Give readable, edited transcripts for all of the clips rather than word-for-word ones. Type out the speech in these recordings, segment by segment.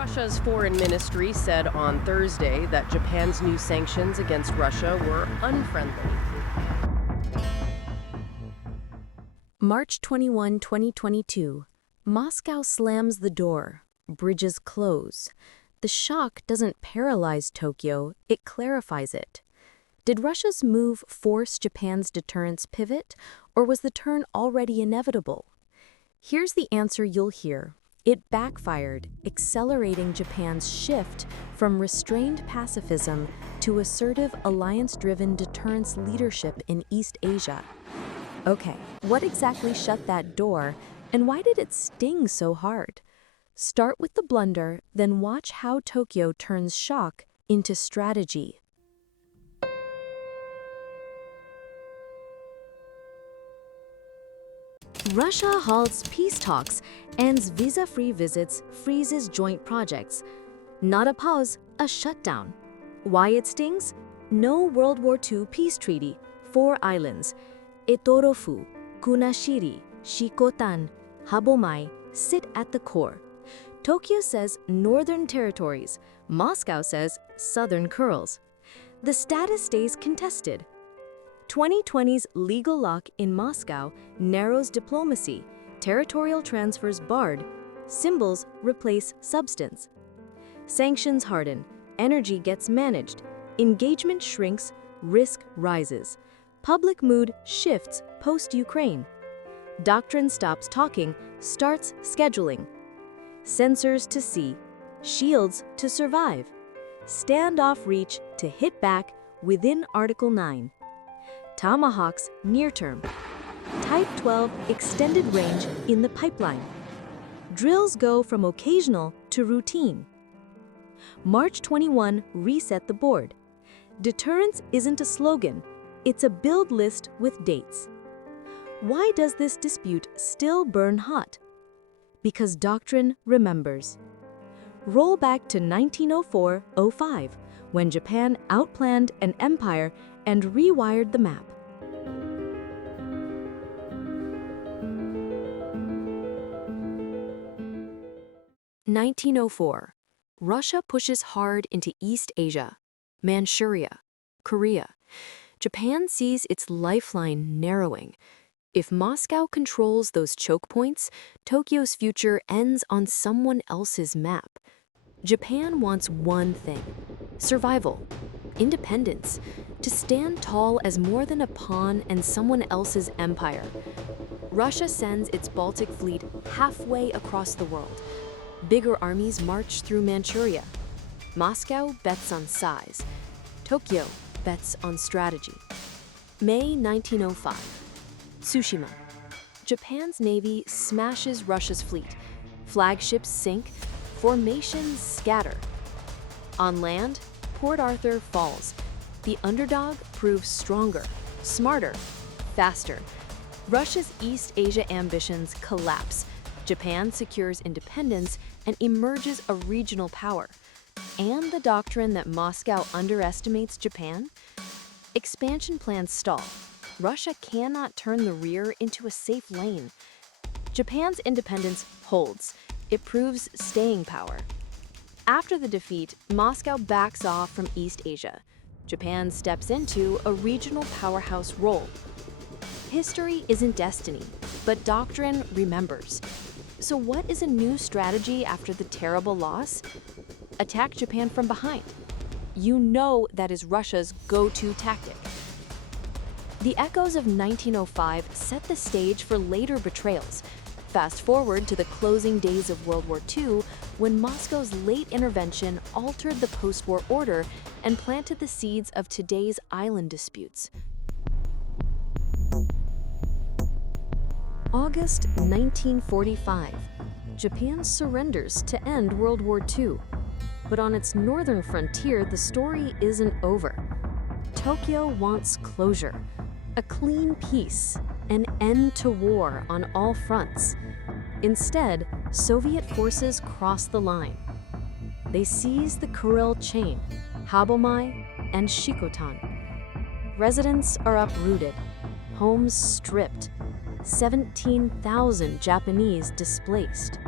Russia's foreign ministry said on Thursday that Japan's new sanctions against Russia were unfriendly. March 21, 2022. Moscow slams the door. Bridges close. The shock doesn't paralyze Tokyo, it clarifies it. Did Russia's move force Japan's deterrence pivot, or was the turn already inevitable? Here's the answer you'll hear. It backfired, accelerating Japan's shift from restrained pacifism to assertive alliance-driven deterrence leadership in East Asia. Okay, what exactly shut that door, and why did it sting so hard? Start with the blunder, then watch how Tokyo turns shock into strategy. Russia halts peace talks, ends visa-free visits, freezes joint projects. Not a pause, a shutdown. Why it stings? No World War II peace treaty, 4 islands. Etorofu, Kunashiri, Shikotan, Habomai sit at the core. Tokyo says Northern Territories, Moscow says Southern Curls. The status stays contested. 2020's legal lock in Moscow narrows diplomacy, territorial transfers barred, symbols replace substance. Sanctions harden, energy gets managed, engagement shrinks, risk rises. Public mood shifts post-Ukraine. Doctrine stops talking, starts scheduling. Sensors to see, shields to survive. Standoff reach to hit back within Article 9. Tomahawks near term. Type 12 extended range in the pipeline. Drills go from occasional to routine. March 21 reset the board. Deterrence isn't a slogan, it's a build list with dates. Why does this dispute still burn hot? Because doctrine remembers. Roll back to 1904-05, when Japan outplanned an empire and rewired the map. (1904) Russia pushes hard into East Asia, Manchuria, Korea. Japan sees its lifeline narrowing. If Moscow controls those choke points, Tokyo's future ends on someone else's map. Japan wants one thing: survival, independence, to stand tall as more than a pawn in someone else's empire. Russia sends its Baltic fleet halfway across the world. Bigger armies march through Manchuria. Moscow bets on size. Tokyo bets on strategy. May 1905. Tsushima. Japan's navy smashes Russia's fleet. Flagships sink, formations scatter. On land, Port Arthur falls. The underdog proves stronger, smarter, faster. Russia's East Asia ambitions collapse. Japan secures independence and emerges a regional power. And the doctrine that Moscow underestimates Japan? Expansion plans stall. Russia cannot turn the rear into a safe lane. Japan's independence holds. It proves staying power. After the defeat, Moscow backs off from East Asia. Japan steps into a regional powerhouse role. History isn't destiny, but doctrine remembers. So what is a new strategy after the terrible loss? Attack Japan from behind. You know that is Russia's go-to tactic. The echoes of 1905 set the stage for later betrayals. Fast forward to the closing days of World War II, when Moscow's late intervention altered the post-war order and planted the seeds of today's island disputes. August 1945. Japan surrenders to end World War II. But on its northern frontier, the story isn't over. Tokyo wants closure, a clean peace, an end to war on all fronts. Instead, Soviet forces cross the line. They seize the Kuril chain, Habomai, and Shikotan. Residents are uprooted, homes stripped, 17,000 Japanese displaced.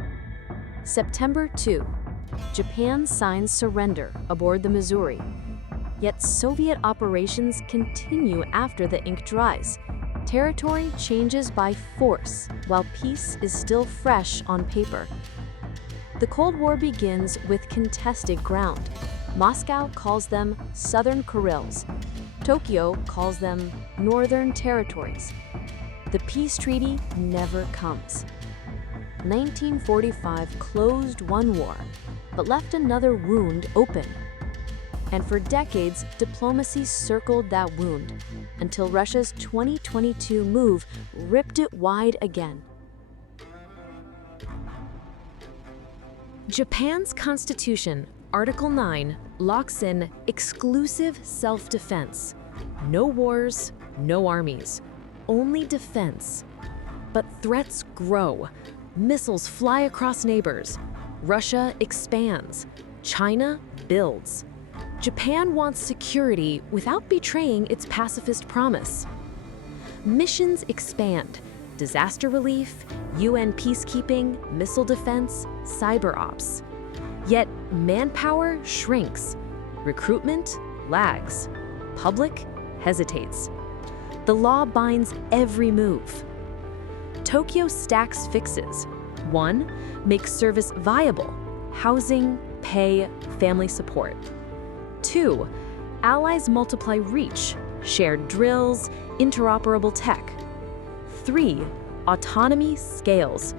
September 2. Japan signs surrender aboard the Missouri. Yet Soviet operations continue after the ink dries. Territory changes by force, while peace is still fresh on paper. The Cold War begins with contested ground. Moscow calls them Southern Kurils. Tokyo calls them Northern Territories. The peace treaty never comes. 1945 closed one war, but left another wound open. And for decades, diplomacy circled that wound, until Russia's 2022 move ripped it wide again. Japan's constitution, Article 9, locks in exclusive self-defense. No wars, no armies, only defense. But threats grow. Missiles fly across neighbors. Russia expands. China builds. Japan wants security without betraying its pacifist promise. Missions expand. Disaster relief, UN peacekeeping, missile defense, cyber ops. Yet manpower shrinks. Recruitment lags. Public hesitates. The law binds every move. Tokyo stacks fixes. 1. Makes service viable. Housing, pay, family support. 2. Allies multiply reach. Shared drills, interoperable tech. 3. Autonomy scales.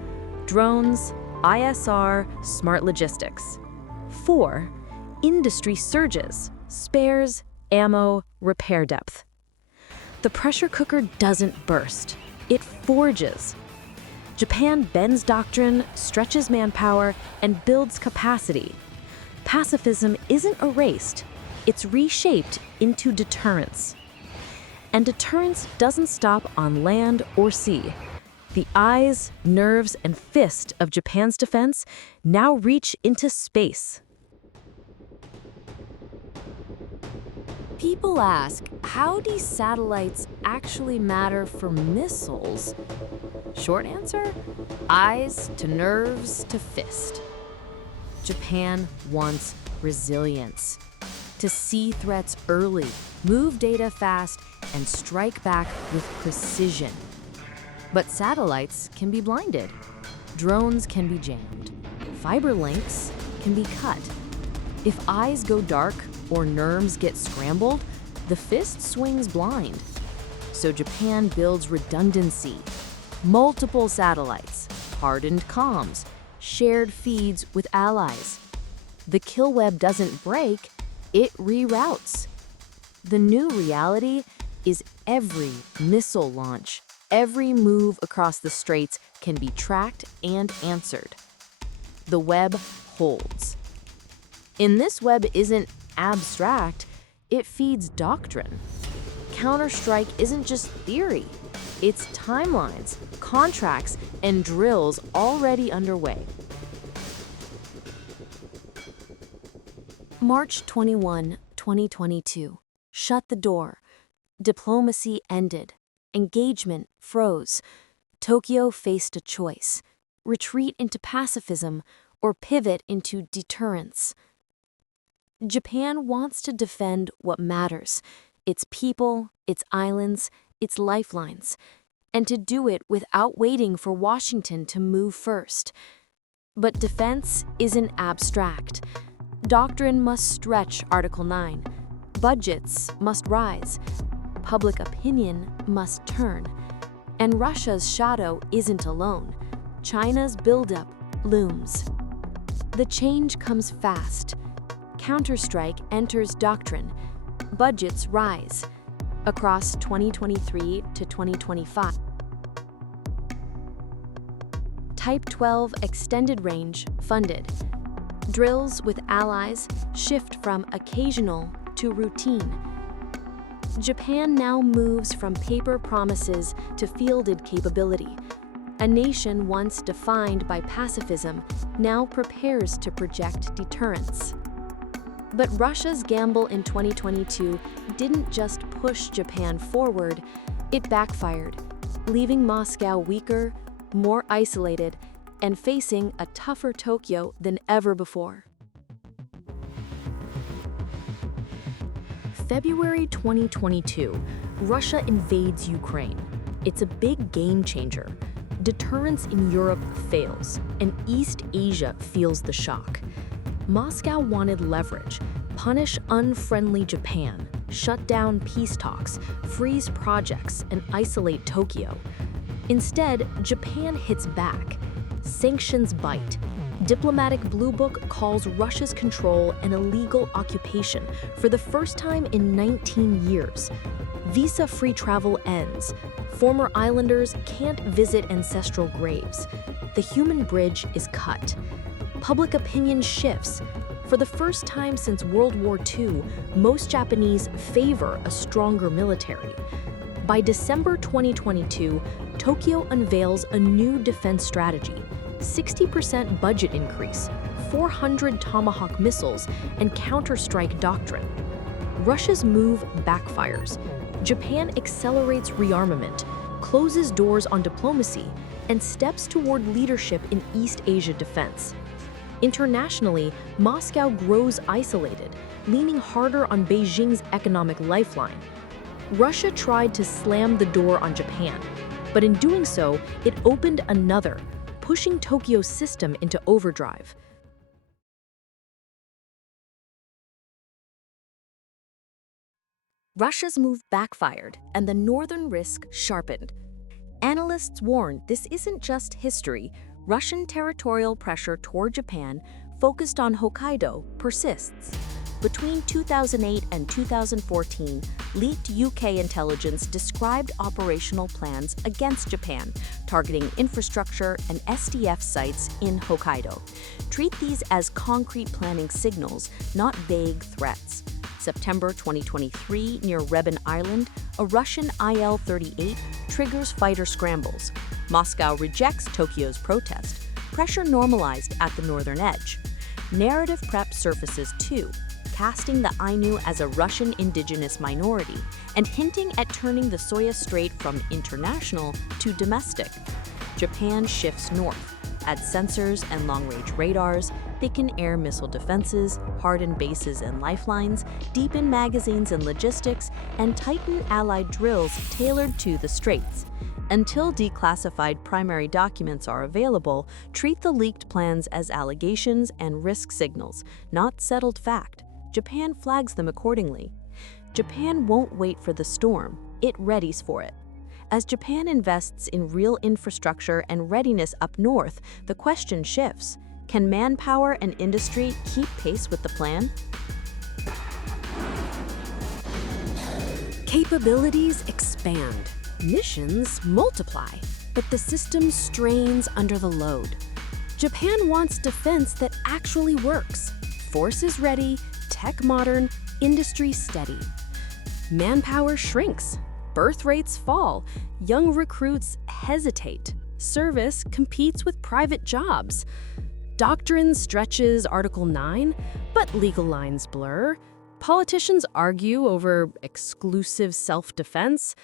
Drones, ISR, smart logistics. 4. Industry surges. Spares, ammo, repair depth. The pressure cooker doesn't burst. It forges. Japan bends doctrine, stretches manpower, and builds capacity. Pacifism isn't erased. It's reshaped into deterrence. And deterrence doesn't stop on land or sea. The eyes, nerves, and fist of Japan's defense now reach into space. People ask, how do satellites actually matter for missiles? Short answer, eyes to nerves to fist. Japan wants resilience. To see threats early, move data fast, and strike back with precision. But satellites can be blinded. Drones can be jammed. Fiber links can be cut. If eyes go dark or nerves get scrambled, the fist swings blind. So Japan builds redundancy. Multiple satellites, hardened comms, shared feeds with allies. The kill web doesn't break, it reroutes. The new reality is every missile launch, every move across the straits can be tracked and answered. The web holds. And this web isn't abstract, it feeds doctrine. Counterstrike isn't just theory, it's timelines, contracts, and drills already underway. March 21, 2022. Shut the door. Diplomacy ended. Engagement froze. Tokyo faced a choice: retreat into pacifism or pivot into deterrence. Japan wants to defend what matters: its people, its islands, its lifelines, and to do it without waiting for Washington to move first. But defense isn't abstract. Doctrine must stretch Article 9. Budgets must rise. Public opinion must turn. And Russia's shadow isn't alone. China's buildup looms. The change comes fast. Counterstrike enters doctrine. Budgets rise. Across 2023 to 2025. Type 12 extended range funded. Drills with allies shift from occasional to routine. Japan now moves from paper promises to fielded capability. A nation once defined by pacifism now prepares to project deterrence. But Russia's gamble in 2022 didn't just push Japan forward, it backfired, leaving Moscow weaker, more isolated, and facing a tougher Tokyo than ever before. February 2022, Russia invades Ukraine. It's a big game changer. Deterrence in Europe fails, and East Asia feels the shock. Moscow wanted leverage, punish unfriendly Japan, shut down peace talks, freeze projects, and isolate Tokyo. Instead, Japan hits back. Sanctions bite. Diplomatic Blue Book calls Russia's control an illegal occupation for the first time in 19 years. Visa-free travel ends. Former islanders can't visit ancestral graves. The human bridge is cut. Public opinion shifts. For the first time since World War II, most Japanese favor a stronger military. By December 2022, Tokyo unveils a new defense strategy: 60% budget increase, 400 Tomahawk missiles, and counter-strike doctrine. Russia's move backfires. Japan accelerates rearmament, closes doors on diplomacy, and steps toward leadership in East Asia defense. Internationally, Moscow grows isolated, leaning harder on Beijing's economic lifeline. Russia tried to slam the door on Japan, but in doing so, it opened another, pushing Tokyo's system into overdrive. Russia's move backfired, and the northern risk sharpened. Analysts warn this isn't just history. Russian territorial pressure toward Japan, focused on Hokkaido, persists. Between 2008 and 2014, leaked UK intelligence described operational plans against Japan, targeting infrastructure and SDF sites in Hokkaido. Treat these as concrete planning signals, not vague threats. September 2023, near Reban Island, a Russian IL-38 triggers fighter scrambles. Moscow rejects Tokyo's protest. Pressure normalized at the northern edge. Narrative prep surfaces too, casting the Ainu as a Russian indigenous minority and hinting at turning the Soyuz Strait from international to domestic. Japan shifts north, adds sensors and long-range radars, thicken air missile defenses, harden bases and lifelines, deepen magazines and logistics, and tighten allied drills tailored to the straits. Until declassified primary documents are available, treat the leaked plans as allegations and risk signals, not settled fact. Japan flags them accordingly. Japan won't wait for the storm, it readies for it. As Japan invests in real infrastructure and readiness up north, the question shifts. Can manpower and industry keep pace with the plan? Capabilities expand. Missions multiply, but the system strains under the load. Japan wants defense that actually works. Forces ready, tech modern, industry steady. Manpower shrinks, birth rates fall, young recruits hesitate. Service competes with private jobs. Doctrine stretches Article 9, but legal lines blur. Politicians argue over exclusive self-defense.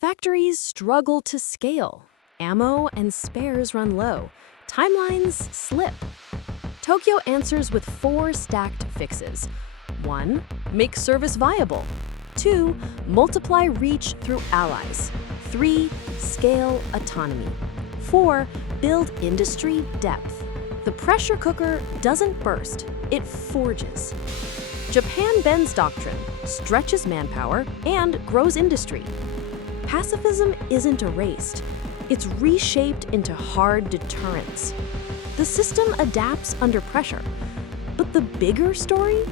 Factories struggle to scale. Ammo and spares run low. Timelines slip. Tokyo answers with 4 stacked fixes. 1. Make service viable. 2. Multiply reach through allies. 3. Scale autonomy. 4. Build industry depth. The pressure cooker doesn't burst, it forges. Japan bends doctrine, stretches manpower, and grows industry. Pacifism isn't erased. It's reshaped into hard deterrence. The system adapts under pressure. But the bigger story?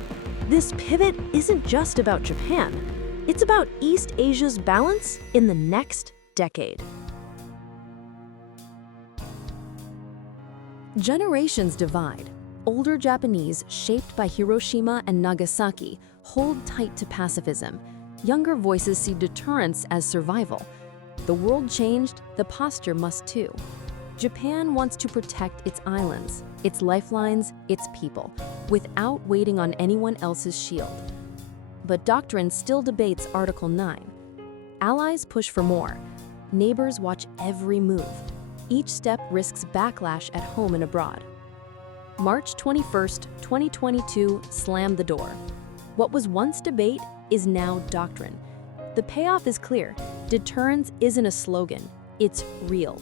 This pivot isn't just about Japan. It's about East Asia's balance in the next decade. Generations divide. Older Japanese, shaped by Hiroshima and Nagasaki, hold tight to pacifism. Younger voices see deterrence as survival. The world changed, the posture must too. Japan wants to protect its islands, its lifelines, its people, without waiting on anyone else's shield. But doctrine still debates Article 9. Allies push for more. Neighbors watch every move. Each step risks backlash at home and abroad. March 21, 2022 slammed the door. What was once debate is now doctrine. The payoff is clear. Deterrence isn't a slogan, it's real.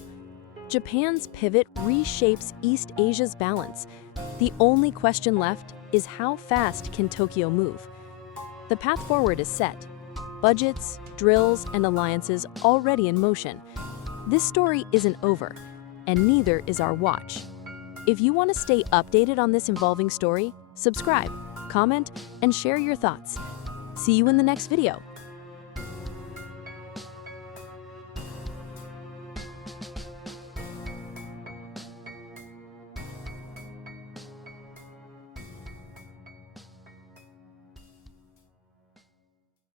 Japan's pivot reshapes East Asia's balance. The only question left is how fast can Tokyo move? The path forward is set. Budgets, drills, and alliances already in motion. This story isn't over, and neither is our watch. If you want to stay updated on this evolving story, subscribe, comment, and share your thoughts. See you in the next video.